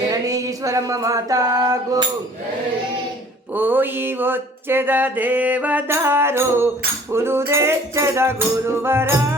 జననీశ్వరమ్మ మాతాకు. పోయి వచ్చెద దేవదారు. పులుదేచ్చద గురువరా.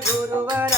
ಗುರುವರ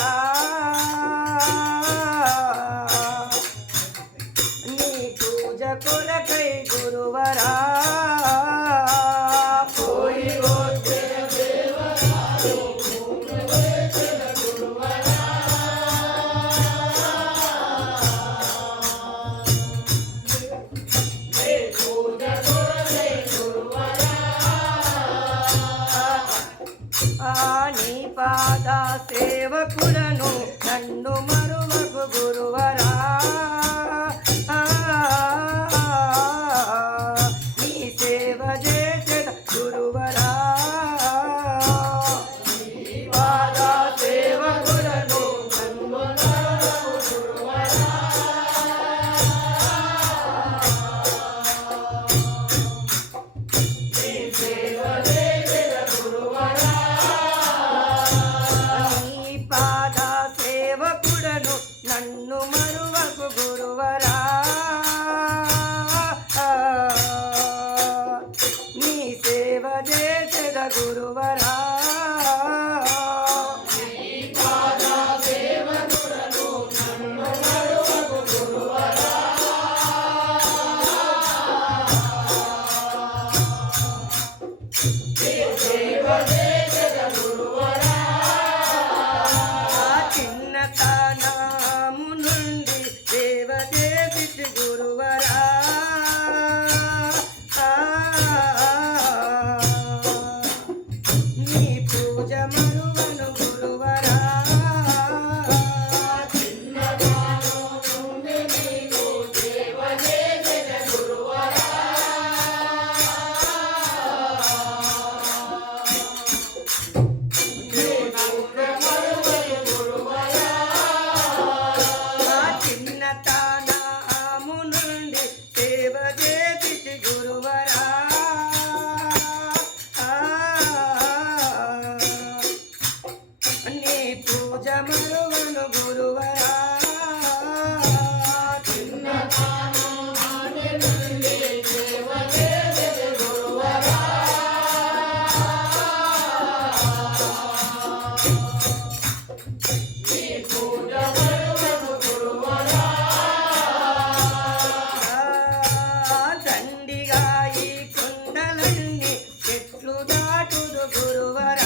ગુરુ ગુરુવર.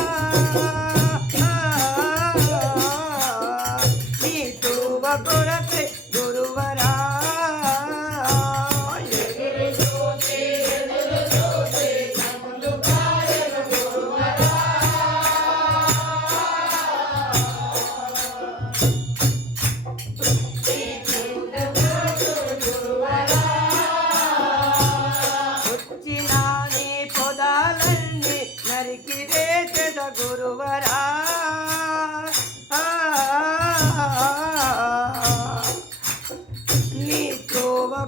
I'll do it.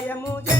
Yeah, Mo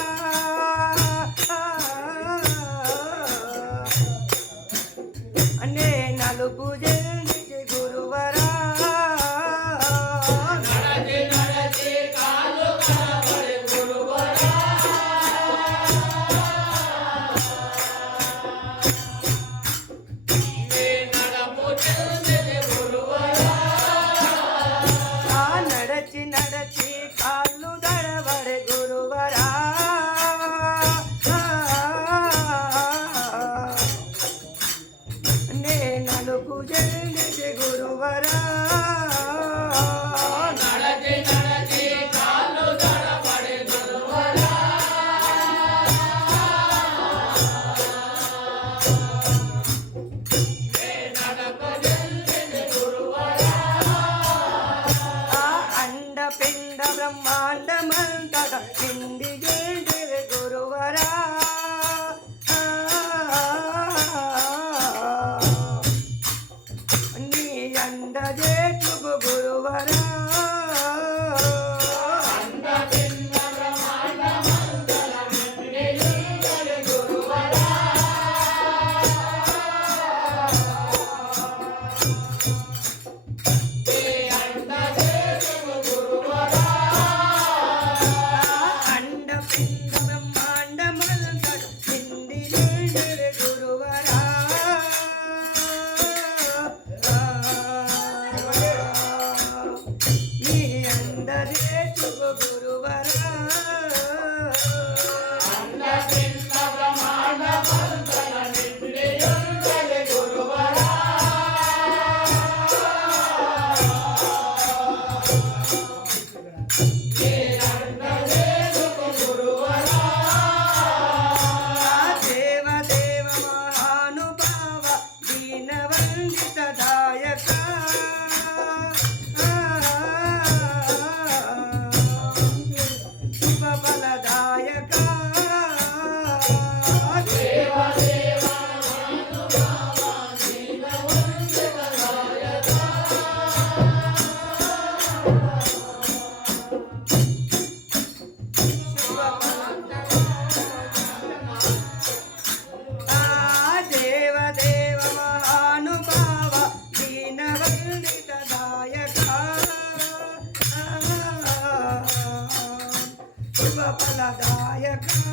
lo cuyo le llegó no. America.